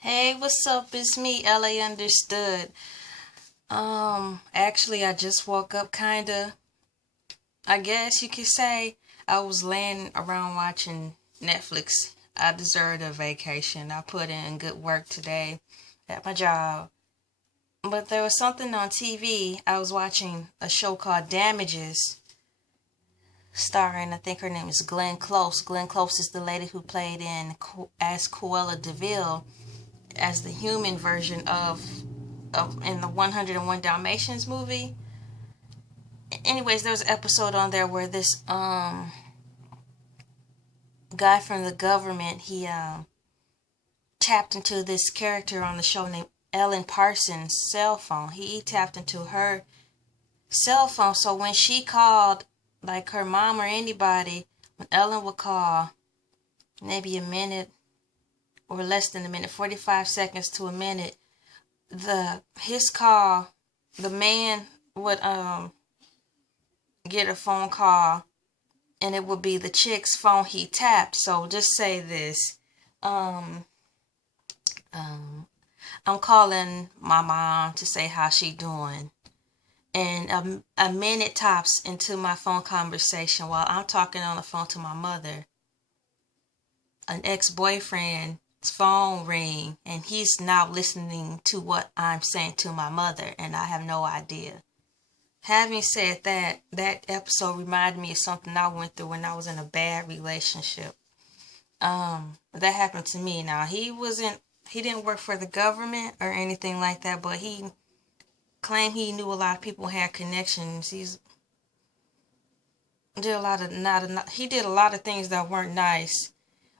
Hey, what's up? It's me, LA Understood. Actually, I just woke up kinda. I guess you could say I was laying around watching Netflix. I deserved a vacation. I put in good work today at my job. But there was something on TV. I was watching a show called Damages, starring, I think her name is Glenn Close. Glenn Close is the lady who played as Cruella DeVille as the human version of in the 101 Dalmatians movie. Anyways, there was an episode on there where this guy from the government he tapped into this character on the show named Ellen Parsons' cell phone. He tapped into her cell phone, so when she called, like her mom or anybody, when Ellen would call, maybe a minute or less than a minute, 45 seconds to a minute, his call, the man would get a phone call, and it would be the chick's phone he tapped. So just say this. Um, I'm calling my mom to say how she doing. And a minute tops into my phone conversation while I'm talking on the phone to my mother, an ex-boyfriend's phone ring, and he's now listening to what I'm saying to my mother, and I have no idea. Having said that, that episode reminded me of something I went through when I was in a bad relationship. That happened to me. Now, he didn't work for the government or anything like that, but he claimed he knew a lot of people had connections. He did a lot of things that weren't nice,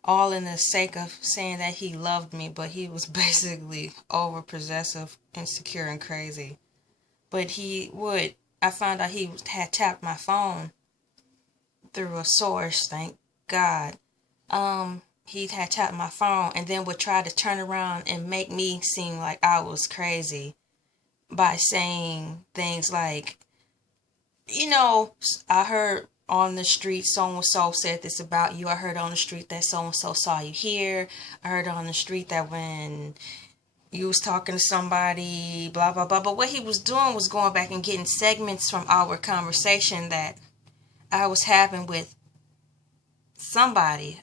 all in the sake of saying that he loved me, but he was basically over possessive, insecure, and crazy. But I found out he had tapped my phone through a source, thank God. He had tapped my phone and then would try to turn around and make me seem like I was crazy by saying things like, I heard on the street so and so said this about you. I heard on the street that so and so saw you here. I heard on the street that when you was talking to somebody, blah blah blah. But what he was doing was going back and getting segments from our conversation that I was having with somebody,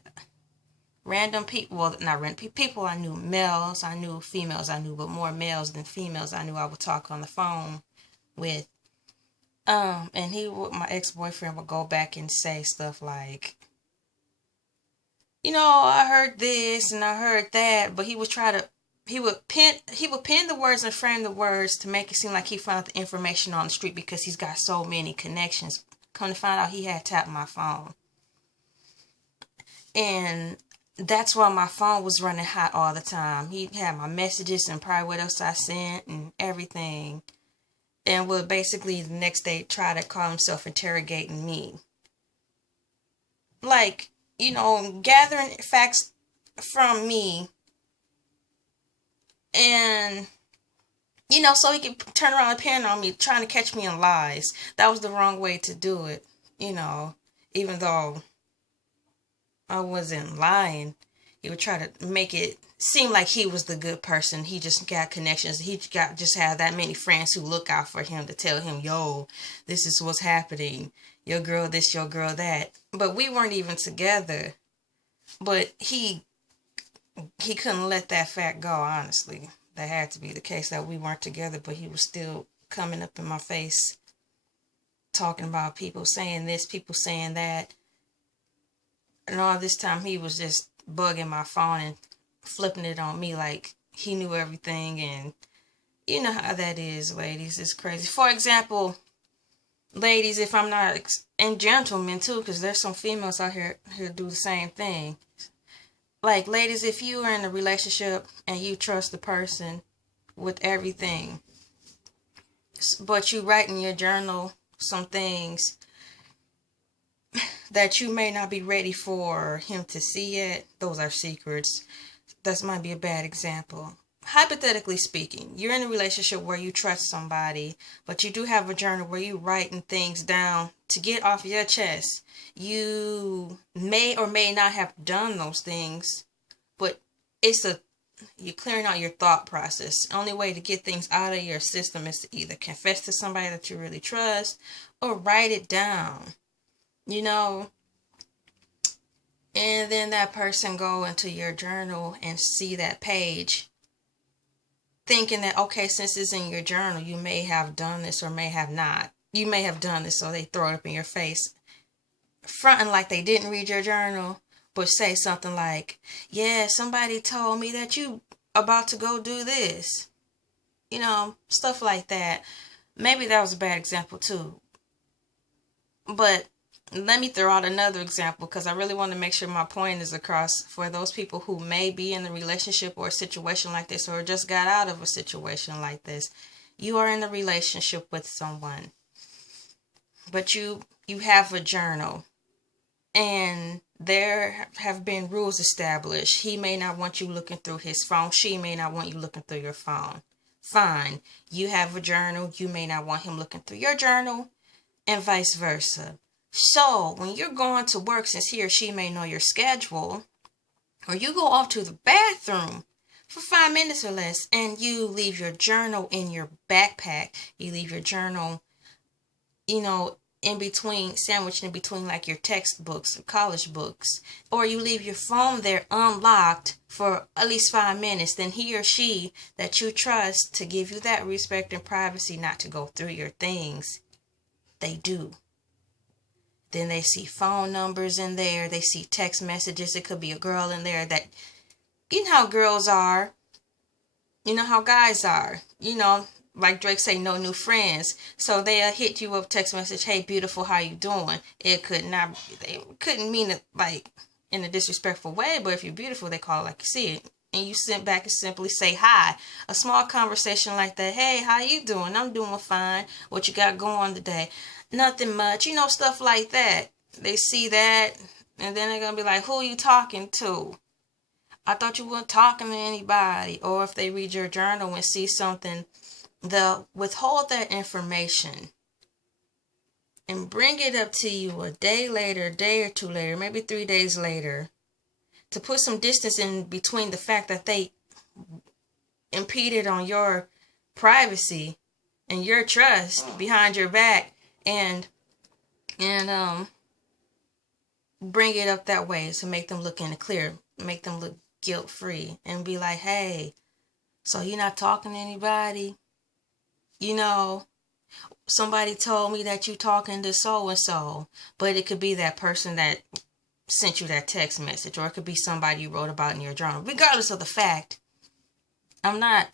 random people. Well, not random people. I knew males, I knew females, I knew, but more males than females. I knew I would talk on the phone with. And my ex-boyfriend would go back and say stuff like, I heard this and I heard that, but he would pin the words and frame the words to make it seem like he found the information on the street because he's got so many connections. Come to find out, he had tapped my phone. And that's why my phone was running hot all the time. He had my messages and probably what else I sent and everything. And would basically the next day try to call himself interrogating me. Like, gathering facts from me. And, so he could turn around and pin on me, trying to catch me in lies. That was the wrong way to do it, even though I wasn't lying. He would try to make it seem like he was the good person. He just got connections. Just had that many friends who look out for him to tell him, yo, this is what's happening. Your girl this, your girl that. But we weren't even together. But he couldn't let that fact go, honestly. That had to be the case, that we weren't together, but he was still coming up in my face, talking about people saying this, people saying that. And all this time he was just bugging my phone and flipping it on me like he knew everything. And you know how that is, ladies. It's crazy. For example, ladies, if I'm not, and gentlemen too, because there's some females out here who do the same thing. Like, ladies, if you are in a relationship and you trust the person with everything, but you write in your journal some things that you may not be ready for him to see yet, those are secrets. That might be a bad example. Hypothetically speaking, you're in a relationship where you trust somebody, but you do have a journal where you writing things down to get off your chest. You may or may not have done those things, but it's a you're clearing out your thought process. The only way to get things out of your system is to either confess to somebody that you really trust or write it down, you know. And then that person go into your journal and see that page, thinking that, okay, since it's in your journal, you may have done this or may have not. You may have done this, so they throw it up in your face, fronting like they didn't read your journal, but say something like, yeah, somebody told me that you about to go do this. You know, stuff like that. Maybe that was a bad example too. But let me throw out another example because I really want to make sure my point is across for those people who may be in a relationship or a situation like this or just got out of a situation like this. You are in a relationship with someone, but you have a journal and there have been rules established. He may not want you looking through his phone. She may not want you looking through your phone. Fine. You have a journal. You may not want him looking through your journal and vice versa. So when you're going to work, since he or she may know your schedule, or you go off to the bathroom for 5 minutes or less and you leave your journal in your backpack, you leave your journal, you know, in between, sandwiched in between like your textbooks, college books, or you leave your phone there unlocked for at least 5 minutes, then he or she that you trust to give you that respect and privacy not to go through your things, they do. Then they see phone numbers in there, they see text messages, it could be a girl in there that, you know how girls are, you know how guys are, you know, like Drake say, no new friends. So they'll hit you up text message, hey beautiful, how you doing? It could not, they couldn't mean it like in a disrespectful way, but if you're beautiful, they call it like you see it. And you sent back and simply say hi. A small conversation like that, hey, how you doing? I'm doing fine. What you got going today? Nothing much, you know, stuff like that. They see that, and then they're gonna be like, who are you talking to? I thought you weren't talking to anybody. Or if they read your journal and see something, they'll withhold that information and bring it up to you a day later, a day or two later, maybe 3 days later, to put some distance in between the fact that they impeded on your privacy and your trust behind your back, and bring it up that way to make them look in the clear, make them look guilt-free, and be like, hey, so you're not talking to anybody? You know, somebody told me that you talking to so-and-so, but it could be that person that sent you that text message, or it could be somebody you wrote about in your journal. Regardless of the fact, I'm not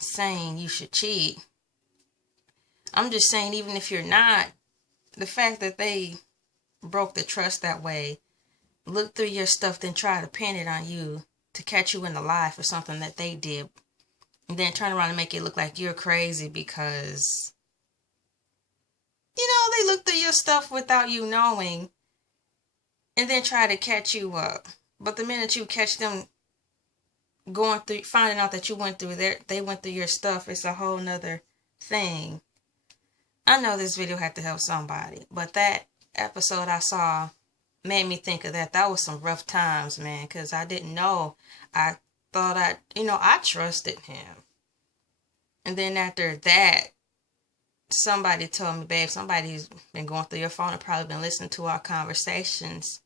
saying you should cheat. I'm just saying, even if you're not, the fact that they broke the trust that way, look through your stuff, then try to pin it on you to catch you in the lie for something that they did, and then turn around and make it look like you're crazy because, you know, they look through your stuff without you knowing, and then try to catch you up. But the minute you catch them going through, finding out that you went through they went through your stuff, it's a whole nother thing. I know this video had to help somebody, but that episode I saw made me think of that. That was some rough times, man, because I didn't know. I thought I trusted him. And then after that, somebody told me, babe, somebody's been going through your phone and probably been listening to our conversations.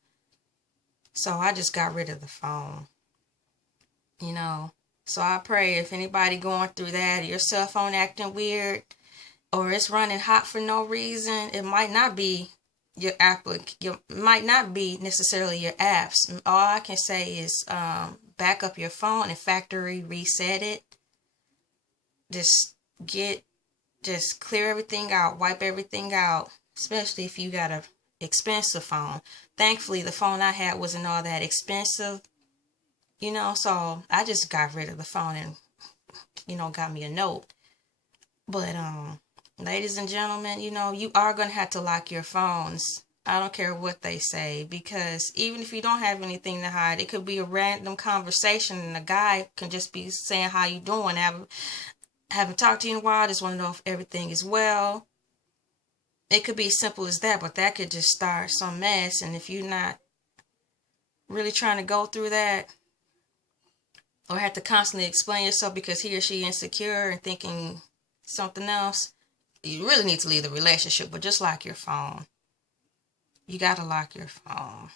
So I just got rid of the phone, you know. So I pray if anybody going through that, your cell phone acting weird, or it's running hot for no reason, it might not be your might not be necessarily your apps. All I can say is back up your phone and factory reset it. Just clear everything out, wipe everything out, especially if you got a expensive phone. Thankfully, the phone I had wasn't all that expensive, you know, so I just got rid of the phone and, you know, got me a note. But ladies and gentlemen, you know, you are going to have to lock your phones. I don't care what they say, because even if you don't have anything to hide, it could be a random conversation and a guy can just be saying, how you doing? Haven't talked to you in a while, just want to know if everything is well. It could be as simple as that, but that could just start some mess. And if you're not really trying to go through that, or have to constantly explain yourself because he or she insecure and thinking something else, you really need to leave the relationship. But just lock your phone. You gotta lock your phone.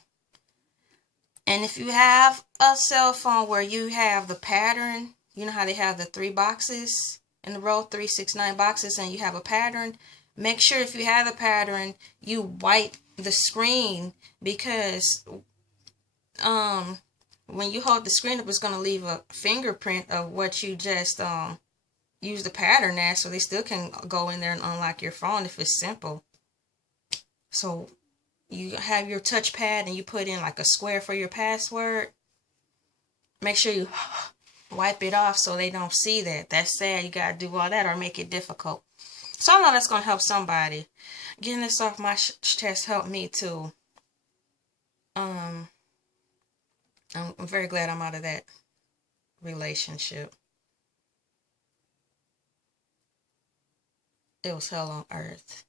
And if you have a cell phone where you have the pattern, you know how they have the 3 boxes in the row, 3, 6, 9 boxes, and you have a pattern. Make sure if you have the pattern, you wipe the screen, because when you hold the screen up, it's going to leave a fingerprint of what you just use the pattern as, so they still can go in there and unlock your phone if it's simple. So you have your touchpad and you put in like a square for your password. Make sure you wipe it off so they don't see that. That's sad. You got to do all that or make it difficult. So I know that's going to help somebody. Getting this off my chest helped me too. I'm very glad I'm out of that relationship. It was hell on earth.